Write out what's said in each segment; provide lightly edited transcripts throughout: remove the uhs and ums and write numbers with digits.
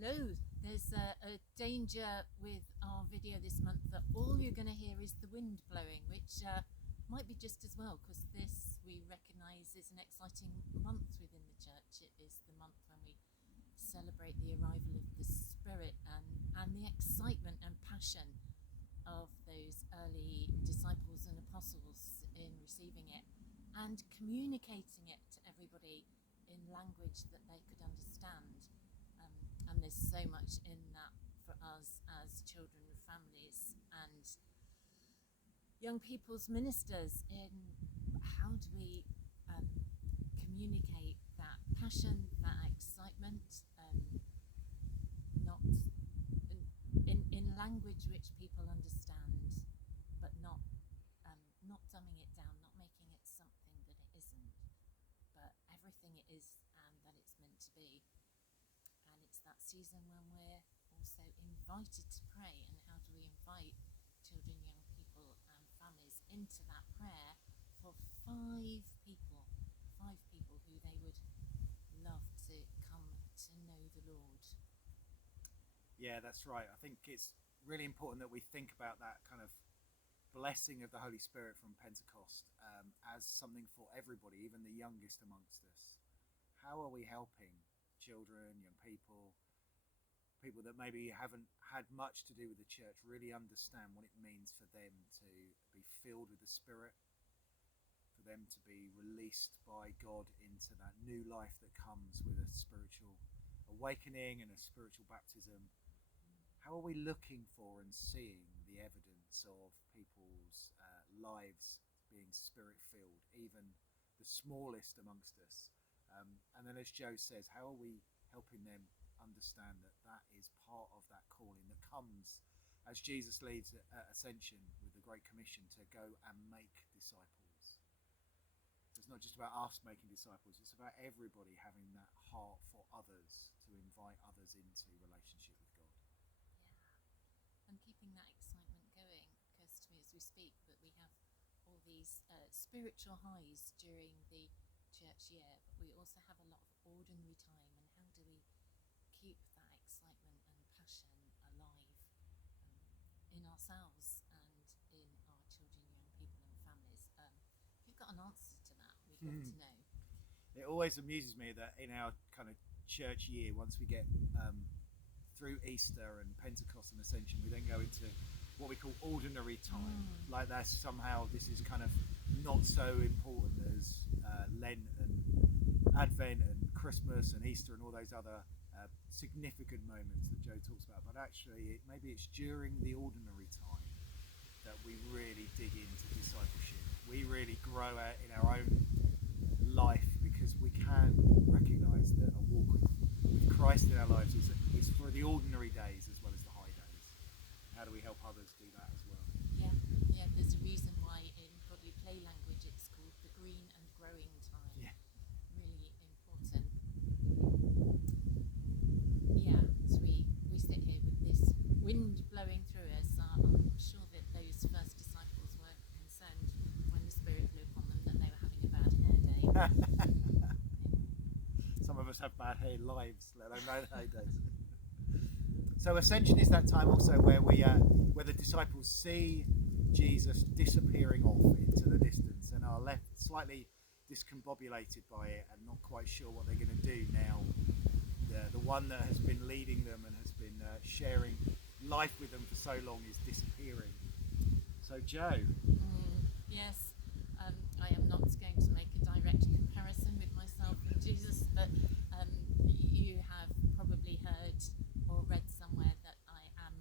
Hello, there's a danger with our video this month that all you're going to hear is the wind blowing, which might be just as well, because this we recognise is an exciting month within the church. It is the month when we celebrate the arrival of the Spirit and the excitement and passion of those early disciples and apostles in receiving it and communicating it to everybody in language that they could understand. And there's so much in that for us as children with families and young people's ministers, in how do we communicate that passion, that excitement, not in language which people understand, but not dumbing it down, not making it something that it isn't, but everything it is and that it's meant to be. And it's that season when we're also invited to pray. And how do we invite children, young people and families into that prayer for five people who they would love to come to know the Lord? Yeah, that's right. I think it's really important that we think about that kind of blessing of the Holy Spirit from Pentecost as something for everybody, even the youngest amongst us. How are we helping children, young people that maybe haven't had much to do with the church, really understand what it means for them to be filled with the Spirit, for them to be released by God into that new life that comes with a spiritual awakening and a spiritual baptism? How are we looking for and seeing the evidence of people's lives being Spirit-filled, even the smallest amongst us? And then, as Joe says, how are we helping them understand that that is part of that calling that comes as Jesus leaves at Ascension with the Great Commission to go and make disciples? It's not just about us making disciples, it's about everybody having that heart for others, to invite others into relationship with God. And keeping that excitement going occurs to me as we speak that we have all these spiritual highs during the church year, but we also have a lot of ordinary time. And how do we keep that excitement and passion alive in ourselves and in our children, young people and families? If you've got an answer to that, we'd love to know. It always amuses me that in our kind of church year, once we get through Easter and Pentecost and Ascension, we then go into what we call ordinary time. Like that's somehow, this is kind of not so important as Lent and Advent and Christmas and Easter and all those other significant moments that Joe talks about. But actually, maybe it's during the ordinary time that we really dig into discipleship. We really grow out in our own life, because we can recognise that a walk with Christ in our lives is for the ordinary days as well as the high days. How do we help others do that as well? Yeah, there's a reason why in Godly Play language it's called the green and growing time. Yeah. Really important. Yeah, as we sit here with this wind blowing through us, I'm sure that those first disciples were concerned when the Spirit blew upon them that they were having a bad hair day. Some of us have bad hair lives, let alone bad hair days. So Ascension is that time also where where the disciples see Jesus disappearing off into the distance and are left slightly discombobulated by it and not quite sure what they're going to do now. The one that has been leading them and has been sharing life with them for so long is disappearing. So Joe. Yes, I am not going to make a direct comparison with myself and Jesus, but you have probably heard or read somewhere that I am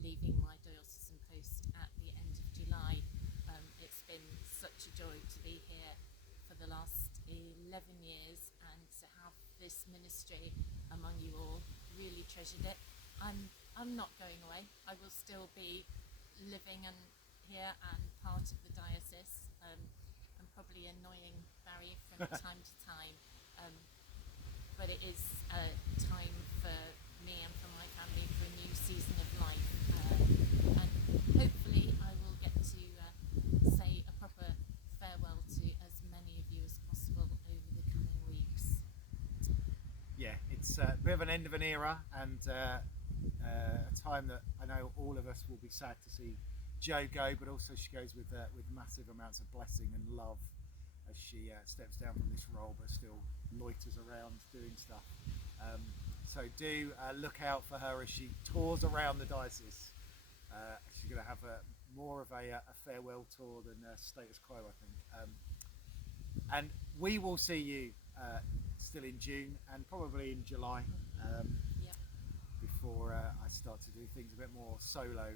leaving my diocesan post at the end of July. It's been such a joy to be here for the last 11 years and to have this ministry among you all. Really treasured it. I'm not going away. I will still be living and here and part of the diocese. I'm probably annoying Barry from time to time, but it is time for me and for my family for a new season of life, and hopefully I will get to say a proper farewell to as many of you as possible over the coming weeks. Yeah, it's a bit of an end of an era, and a time that I know all of us will be sad to see Jo go, but also she goes with massive amounts of blessing and love as she steps down from this role, but still loiters around doing stuff. So do look out for her as she tours around the diocese. She's going to have more of a farewell tour than status quo, I think. And we will see you still in June and probably in July. Yep. Before I start to do things a bit more solo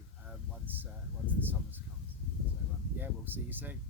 once the summer's come. So yeah, we'll see you soon.